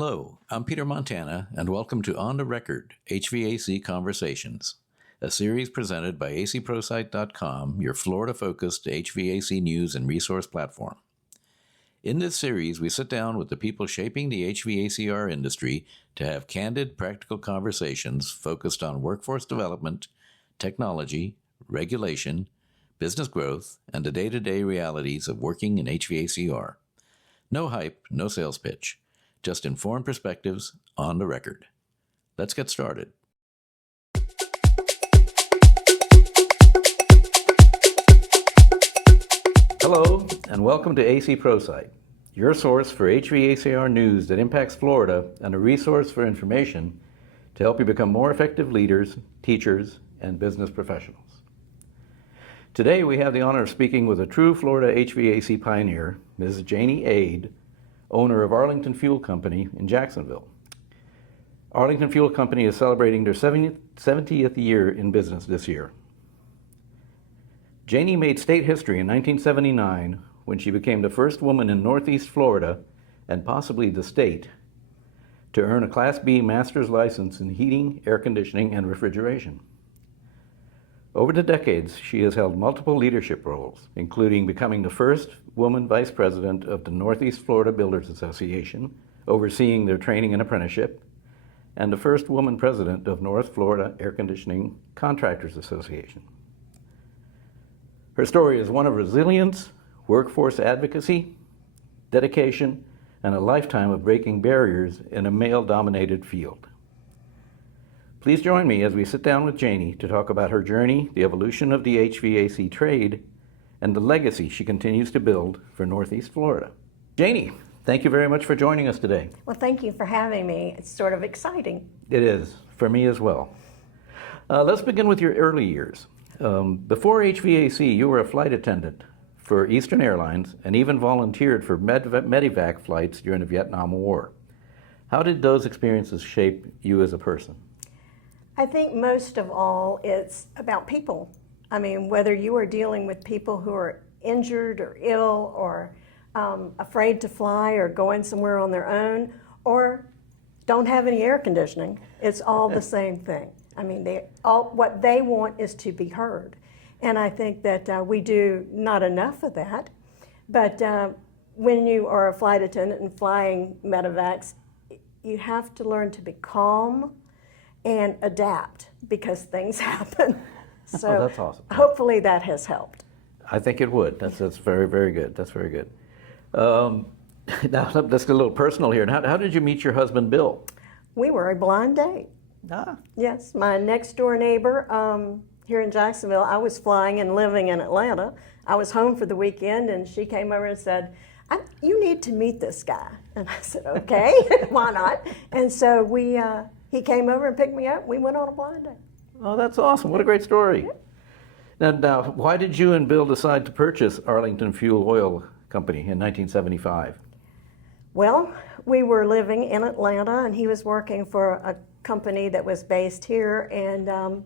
Hello, I'm Peter Montana, and welcome to On the Record, HVAC Conversations, a series presented by ACprosite.com, your Florida-focused HVAC news and resource platform. In this series, we sit down with the people shaping the HVACR industry to have candid, practical conversations focused on workforce development, technology, regulation, business growth, and the day-to-day realities of working in HVACR. No hype, no sales pitch. Just informed perspectives on the record. Let's get started. Hello, and welcome to ACprosite, your source for HVACR news that impacts Florida and a resource for information to help you become more effective leaders, teachers, and business professionals. Today we have the honor of speaking with a true Florida HVAC pioneer, Ms. Janie Ade, owner of Arlington Fuel Company in Jacksonville. Arlington Fuel Company is celebrating their 70th year in business this year. Janie made state history in 1979 when she became the first woman in Northeast Florida, and possibly the state, to earn a Class B master's license in heating, air conditioning, and refrigeration. Over the decades, she has held multiple leadership roles, including becoming the first woman vice president of the Northeast Florida Builders Association, overseeing their training and apprenticeship, and the first woman president of North Florida Air Conditioning Contractors Association. Her story is one of resilience, workforce advocacy, dedication, and a lifetime of breaking barriers in a male-dominated field. Please join me as we sit down with Janie to talk about her journey, the evolution of the HVAC trade, and the legacy she continues to build for Northeast Florida. Janie, thank you very much for joining us today. Well, thank you for having me. It's sort of exciting. It is, for me as well. Let's begin with your early years. Before HVAC, you were a flight attendant for Eastern Airlines and even volunteered for medevac flights during the Vietnam War. How did those experiences shape you as a person? I think most of all, it's about people. I mean, whether you are dealing with people who are injured or ill or afraid to fly or going somewhere on their own or don't have any air conditioning, it's all the same thing. I mean, what they want is to be heard. And I think that we do not enough of that. But when you are a flight attendant and flying medevacs, you have to learn to be calm and adapt because things happen. So oh, that's awesome. Hopefully that has helped. I think it would. That's very, very good. That's very good. Now, let's get a little personal here. How did you meet your husband, Bill? We were a blind date. Yes, my next door neighbor here in Jacksonville, I was flying and living in Atlanta. I was home for the weekend and she came over and said, you need to meet this guy. And I said, okay, why not? And so he came over and picked me up. We went on a blind date. Oh, that's awesome. What a great story. Yeah. Now, why did you and Bill decide to purchase Arlington Fuel Oil Company in 1975? Well, we were living in Atlanta and he was working for a company that was based here, and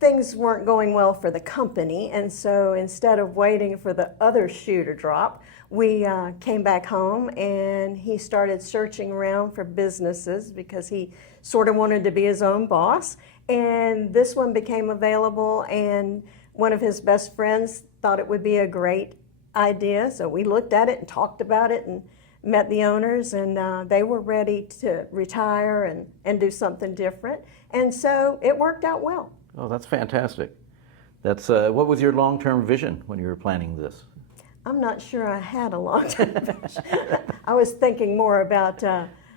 things weren't going well for the company. And so instead of waiting for the other shoe to drop, we came back home and he started searching around for businesses because he sort of wanted to be his own boss. And this one became available, and one of his best friends thought it would be a great idea. So we looked at it and talked about it and met the owners, and they were ready to retire and do something different. And so it worked out well. Oh, that's fantastic. That's what was your long-term vision when you were planning this? I'm not sure I had a long-term vision. I was thinking more about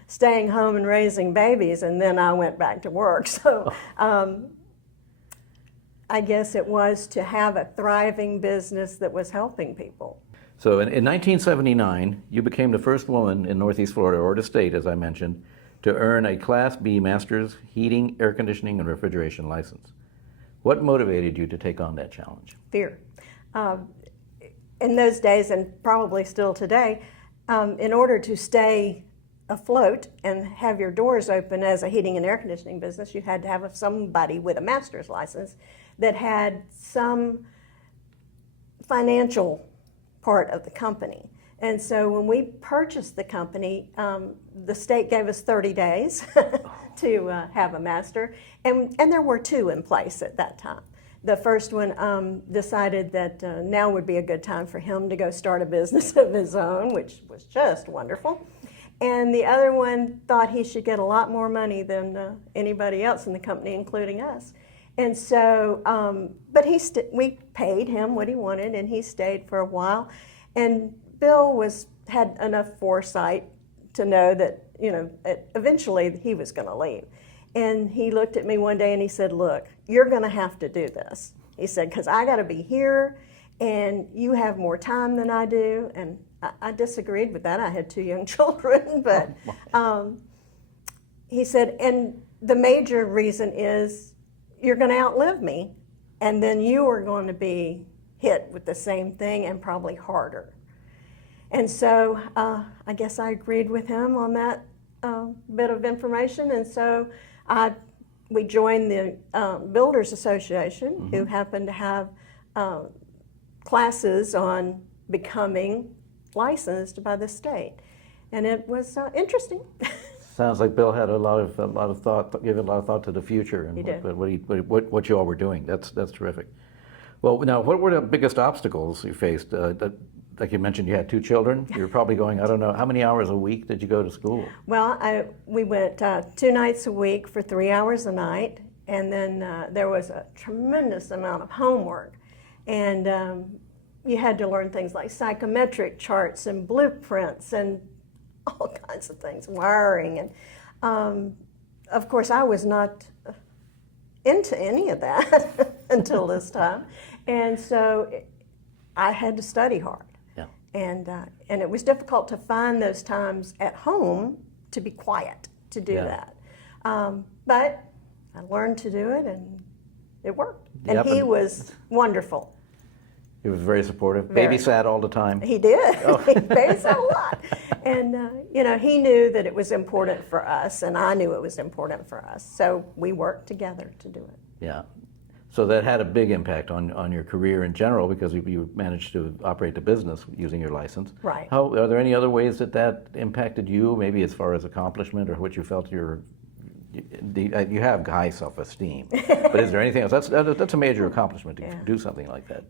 staying home and raising babies, and then I went back to work. So I guess it was to have a thriving business that was helping people. So in 1979, you became the first woman in Northeast Florida, or the state, as I mentioned, to earn a Class B master's heating, air conditioning, and refrigeration license. What motivated you to take on that challenge? Fear. In those days, and probably still today, in order to stay afloat and have your doors open as a heating and air conditioning business, you had to have somebody with a master's license that had some financial part of the company. And so when we purchased the company, the state gave us 30 days to have a master, and there were 2 in place at that time. The first one decided that now would be a good time for him to go start a business of his own, which was just wonderful. And the other one thought he should get a lot more money than anybody else in the company, including us. And so, but we paid him what he wanted, and he stayed for a while. And Bill had enough foresight to know that, eventually he was going to leave. And he looked at me one day and he said, "Look, you're going to have to do this." He said, "Because I got to be here, and you have more time than I do." And I disagreed with that. I had 2 young children, but he said, "And the major reason is you're going to outlive me, and then you are going to be hit with the same thing and probably harder." And so I guess I agreed with him on that bit of information, and so we joined the Builders Association, who happened to have classes on becoming licensed by the state, and it was interesting. Sounds like Bill had a lot of thought, gave a lot of thought to the future and He did. what you all were doing. That's terrific. Well, now, what were the biggest obstacles you faced? Like you mentioned, you had 2 children. You were probably going, I don't know, how many hours a week did you go to school? Well, we went 2 nights a week for 3 hours a night, and then there was a tremendous amount of homework. And you had to learn things like psychometric charts and blueprints and all kinds of things, wiring. And of course, I was not into any of that until this time. And so I had to study hard. And it was difficult to find those times at home to be quiet to do that. But I learned to do it, and it worked. And he was wonderful. He was very supportive. Very. Babysat all the time. He did. He babysat a lot. And, he knew that it was important for us, and I knew it was important for us. So we worked together to do it. Yeah. So that had a big impact on your career in general, because you managed to operate the business using your license. Right. Are there any other ways that impacted you, maybe as far as accomplishment or what you felt you have high self-esteem, but is there anything else? That's a major accomplishment to do something like that.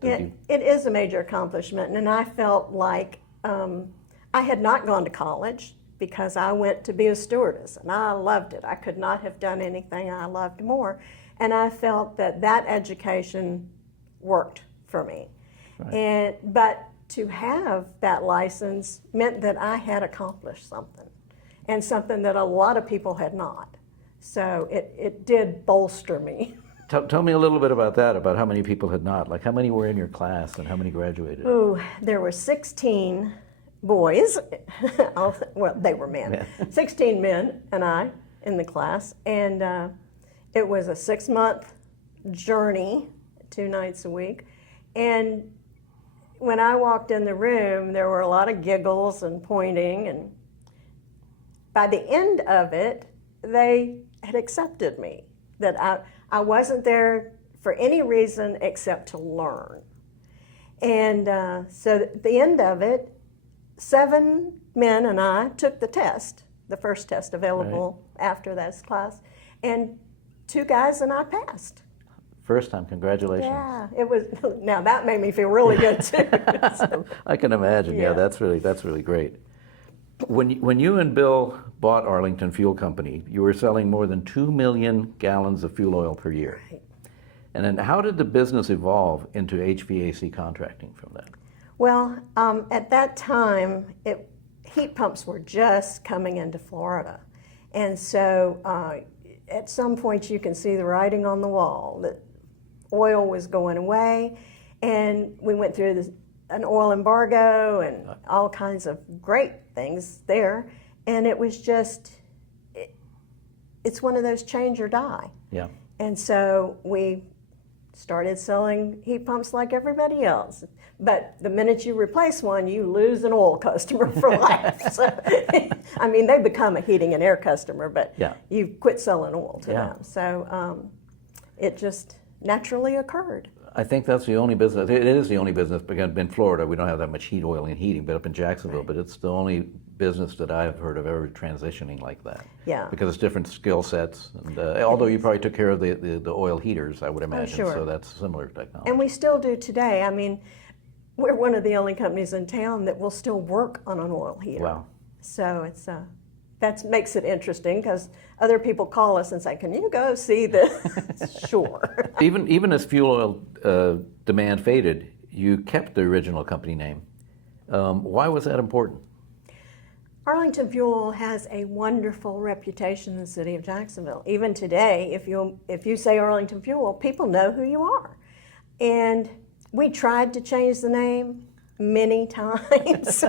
It is a major accomplishment, and I felt like I had not gone to college because I went to be a stewardess, and I loved it. I could not have done anything I loved more. And I felt that education worked for me. Right. But to have that license meant that I had accomplished something, and something that a lot of people had not. So it did bolster me. Tell me a little bit about that, about how many people had not. Like, how many were in your class and how many graduated? Ooh, there were 16 boys. Well, they were men. 16 men and I in the class. And it was a 6-month journey, 2 nights a week. And when I walked in the room, there were a lot of giggles and pointing. And by the end of it, they had accepted me, that I wasn't there for any reason except to learn. And so at the end of it, 7 men and I took the test, the first test available after that class, and 2 guys and I passed. First time, congratulations. Yeah, it was. Now that made me feel really good too. So, I can imagine. Yeah, that's really great. When you and Bill bought Arlington Fuel Company, you were selling more than 2 million gallons of fuel oil per year. Right. And then how did the business evolve into HVAC contracting from that? Well, at that time, heat pumps were just coming into Florida, and so at some point you can see the writing on the wall that oil was going away, and we went through an oil embargo and all kinds of great things there, and it was just, it's one of those change or die. Yeah. And so we started selling heat pumps like everybody else. But the minute you replace one, you lose an oil customer for life. So, I mean, they become a heating and air customer, but you quit selling oil to them. So it just naturally occurred. I think that's the only business. It is the only business. Because in Florida, we don't have that much heat, oil, and heating. But up in Jacksonville, Right. but it's the only business that I've heard of ever transitioning like that. Yeah. Because it's different skill sets. And although you probably took care of the oil heaters, I would imagine. sure. So that's similar technology. And we still do today. I mean, we're one of the only companies in town that will still work on an oil heater. Wow. So it's that makes it interesting because other people call us and say, "Can you go see this?" Sure. Even as fuel oil demand faded, you kept the original company name. Why was that important? Arlington Fuel has a wonderful reputation in the city of Jacksonville. Even today, if you say Arlington Fuel, people know who you are. And we tried to change the name many times,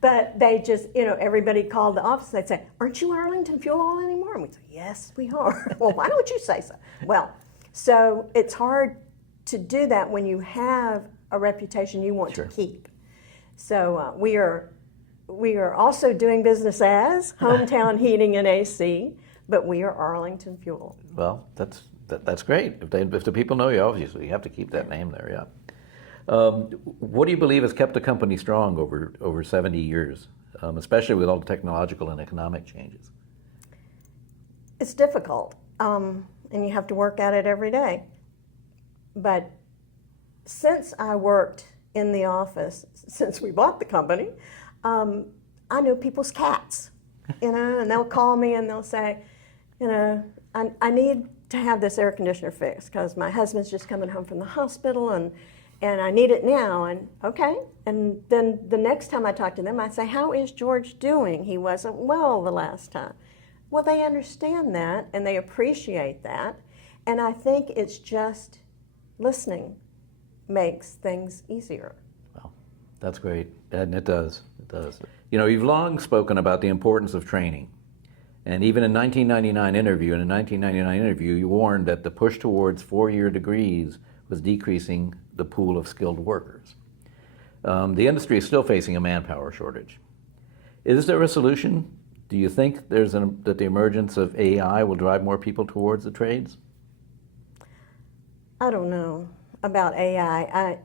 but they just, everybody called the office, they'd say, "Aren't you Arlington Fuel Oil anymore?" And we'd say, "Yes, we are." "Well, why don't you say so?" Well, so it's hard to do that when you have a reputation you want Sure. to keep. So we are also doing business as Hometown Heating and AC, but we are Arlington Fuel. Well, that's great. If the people know you, obviously, you have to keep that name there, yeah. What do you believe has kept the company strong over 70 years, especially with all the technological and economic changes? It's difficult, and you have to work at it every day. But since I worked in the office, since we bought the company, I know people's cats, and they'll call me and they'll say, I need to have this air conditioner fixed because my husband's just coming home from the hospital and I need it now. And okay. And then the next time I talk to them, I say, "How is George doing? He wasn't well the last time." Well, they understand that and they appreciate that. And I think it's just listening makes things easier. Well, that's great, and it does. It does. You've long spoken about the importance of training. And even in a 1999 interview, you warned that the push towards 4-year degrees was decreasing the pool of skilled workers. The industry is still facing a manpower shortage. Is there a solution? Do you think that the emergence of AI will drive more people towards the trades? I don't know about AI.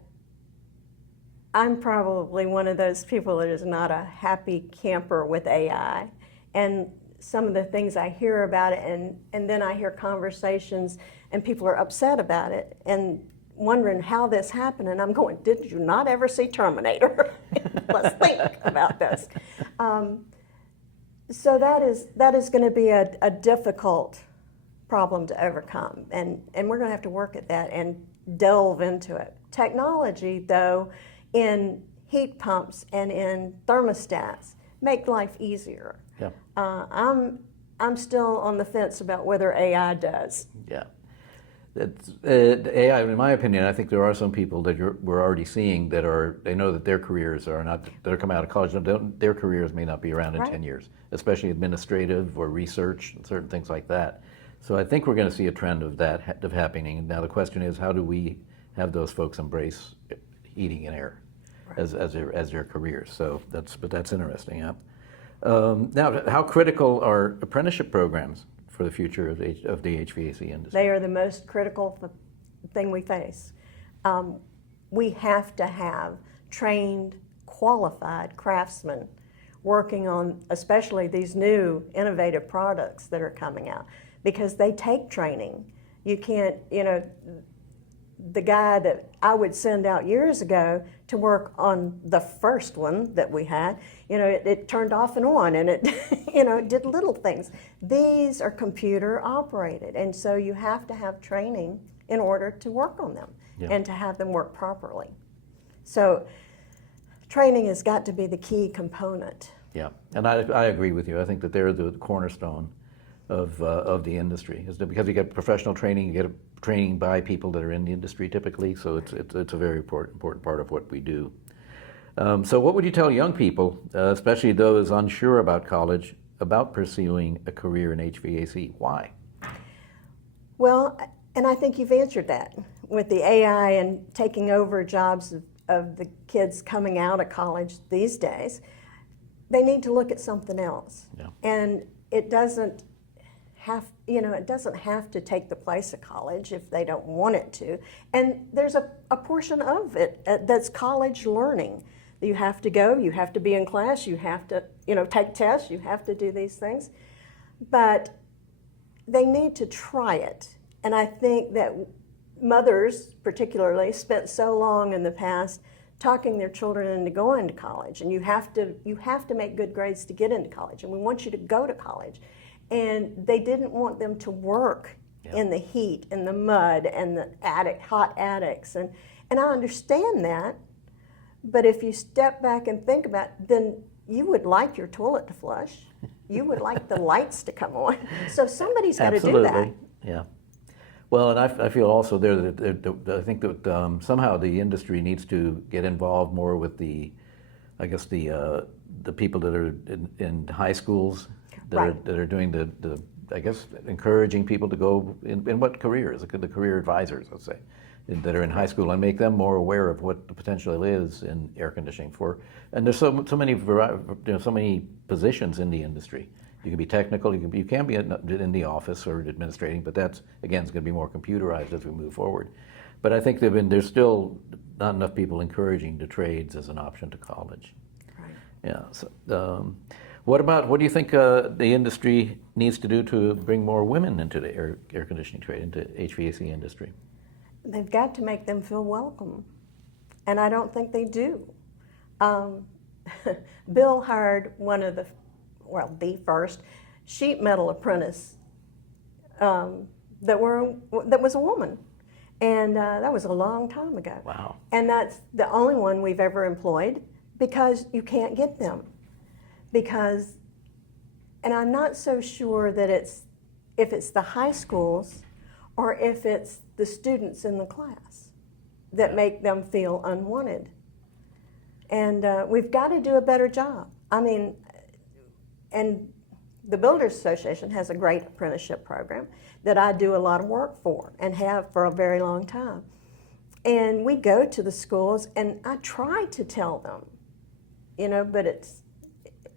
I'm probably one of those people that is not a happy camper with AI. And some of the things I hear about it, and then I hear conversations and people are upset about it and wondering how this happened. And I'm going, "Did you not ever see Terminator?" Let's think about this. So that is going to be a difficult problem to overcome. And we're going to have to work at that and delve into it. Technology, though, in heat pumps and in thermostats make life easier. Yeah. I'm still on the fence about whether AI does. Yeah. AI, in my opinion, I think there are some people that we're already seeing that they know that their careers are not, that are coming out of college, their careers may not be around in Right. 10 years, especially administrative or research and certain things like that. So I think we're going to see a trend of that happening. Now the question is, how do we have those folks embrace heating and air as their careers? So that's interesting. Yeah. Now, how critical are apprenticeship programs for the future of the HVAC industry? They are the most critical thing we face. We have to have trained, qualified craftsmen working on especially these new innovative products that are coming out, because they take training. You can't, the guy that I would send out years ago to work on the first one that we had, it turned off and on, and it, it did little things. These are computer operated, and so you have to have training in order to work on them and to have them work properly. So training has got to be the key component. Yeah, and I agree with you. I think that they're the cornerstone of the industry, because you get professional training, you get training by people that are in the industry typically. So it's a very important part of what we do. So what would you tell young people, especially those unsure about college, about pursuing a career in HVAC? Why? Well, and I think you've answered that with the AI and taking over jobs of the kids coming out of college these days. They need to look at something else. Yeah. And it doesn't it doesn't have to take the place of college if they don't want it to. And there's a portion of it that's college learning. You have to go, you have to be in class, you have to, take tests, you have to do these things. But they need to try it. And I think that mothers, particularly, spent so long in the past talking their children into going to college, and you have to make good grades to get into college, and we want you to go to college. And they didn't want them to work in the heat, in the mud, and the hot attics. And I understand that, but if you step back and think about it, then you would like your toilet to flush. You would like the lights to come on. So somebody's got to do that. Absolutely, yeah. Well, and I feel also there that I think that somehow the industry needs to get involved more with the people that are in high schools that are doing the encouraging people to go in what careers, the career advisors, let's say, that are in high school, and make them more aware of what the potential is in air conditioning and there's so many positions in the industry. You can be technical, you can be in the office or administrating, but that's, again, it's going to be more computerized as we move forward. But I think there's still not enough people encouraging the trades as an option to college. Right. Yeah. So, what do you think the industry needs to do to bring more women into the air conditioning trade, into HVAC industry? They've got to make them feel welcome, and I don't think they do. Bill hired the first sheet metal apprentice that was a woman, and that was a long time ago. Wow. And that's the only one we've ever employed, because you can't get them. And I'm not so sure that if it's the high schools or if it's the students in the class that make them feel unwanted. And we've got to do a better job. And the Builders Association has a great apprenticeship program that I do a lot of work for and have for a very long time. And we go to the schools, and I try to tell them, but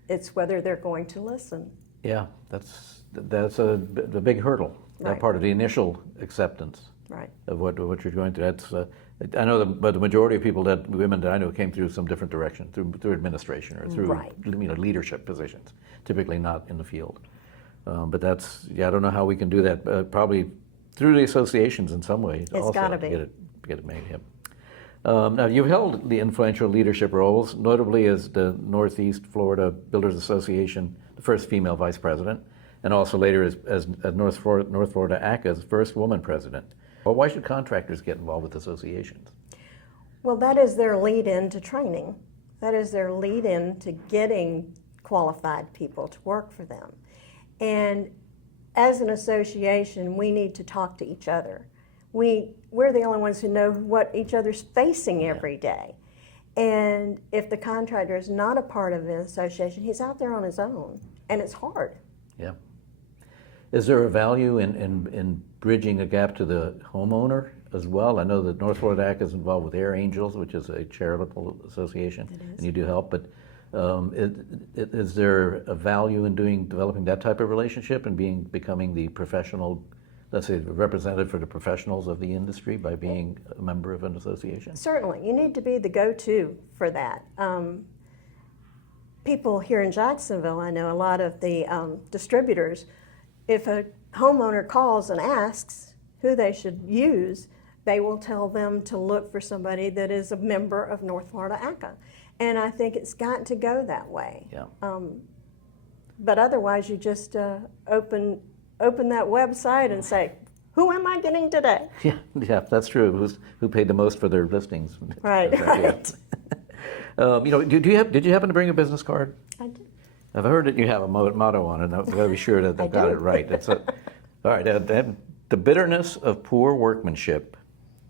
it's whether they're going to listen. Yeah, that's a big hurdle. Right. That part of the initial acceptance Right. of what you're going through. That's I know but the majority of women that I know came through some different direction, through administration or through Right. leadership positions, typically not in the field. But I don't know how we can do that. Probably through the associations in some way. It's got to be. Get it made. Yeah. Now, you've held the influential leadership roles, notably as the Northeast Florida Builders Association, the first female vice president, and also later as North Florida ACA's first woman president. Well, why should contractors get involved with associations? Well, that is their lead-in to training. That is their lead-in to getting qualified people to work for them. And as an association, we need to talk to each other. We're the only ones who know what each other's facing every day. And if the contractor is not a part of an association, he's out there on his own, and it's hard. Yeah. Is there a value in bridging a gap to the homeowner as well? I know that North Florida ACA is involved with Air Angels, which is a charitable association, and you do help. But is there a value in developing that type of relationship and becoming the professional, let's say, the representative for the professionals of the industry by being a member of an association? Certainly, you need to be the go-to for that. People here in Jacksonville, I know a lot of the distributors, if a homeowner calls and asks who they should use, they will tell them to look for somebody that is a member of North Florida ACA. And I think it's got to go that way. Yeah. But otherwise, you just open that website and say, who am I getting today? Yeah, that's true. Who paid the most for their listings? Right, right. Did you happen to bring a business card? I did. I've heard that you have a motto on it. I've got to be sure that I've got it right. All right. The bitterness of poor workmanship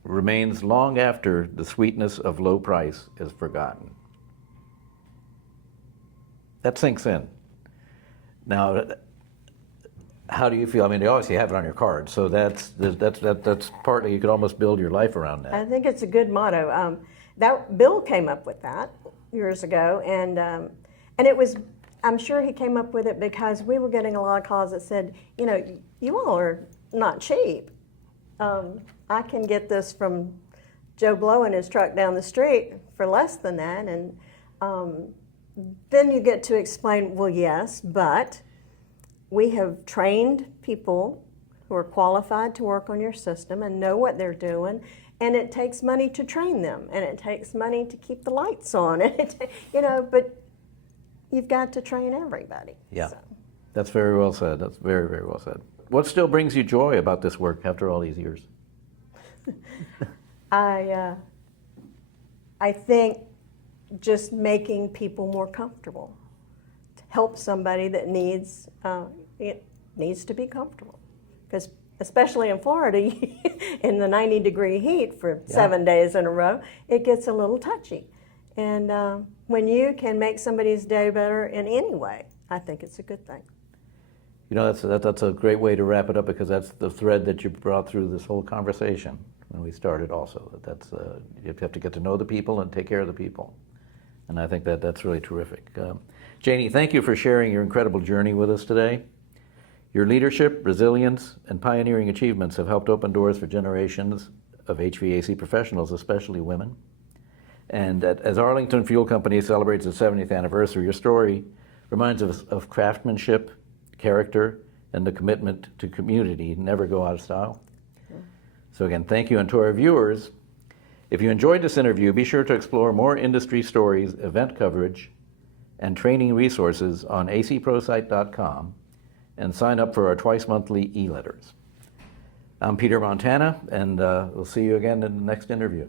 remains long after the sweetness of low price is forgotten. That sinks in. Now, how do you feel? I mean, you obviously have it on your card, so that's partly, you could almost build your life around that. I think it's a good motto. That Bill came up with that years ago, and I'm sure he came up with it because we were getting a lot of calls that said, you know, you all are not cheap. I can get this from Joe Blow in his truck down the street for less than that. And then you get to explain, well, yes, but we have trained people who are qualified to work on your system and know what they're doing. And it takes money to train them, and it takes money to keep the lights on. You know, but you've got to train everybody. Yeah, so. That's very well said. That's very, very well said. What still brings you joy about this work after all these years? I think just making people more comfortable, to help somebody that needs to be comfortable, because especially in Florida, in the 90-degree heat for 7 days in a row, it gets a little touchy. And when you can make somebody's day better in any way, I think it's a good thing. You know, that's a great way to wrap it up, because that's the thread that you brought through this whole conversation when we started also. That's you have to get to know the people and take care of the people. And I think that's really terrific. Janie, thank you for sharing your incredible journey with us today. Your leadership, resilience, and pioneering achievements have helped open doors for generations of HVAC professionals, especially women. And as Arlington Fuel Company celebrates its 70th anniversary, your story reminds us of craftsmanship, character, and the commitment to community never go out of style. So again, thank you. And to our viewers, if you enjoyed this interview, be sure to explore more industry stories, event coverage, and training resources on ACprosite.com and sign up for our twice-monthly e-letters. I'm Peter Montana, and we'll see you again in the next interview.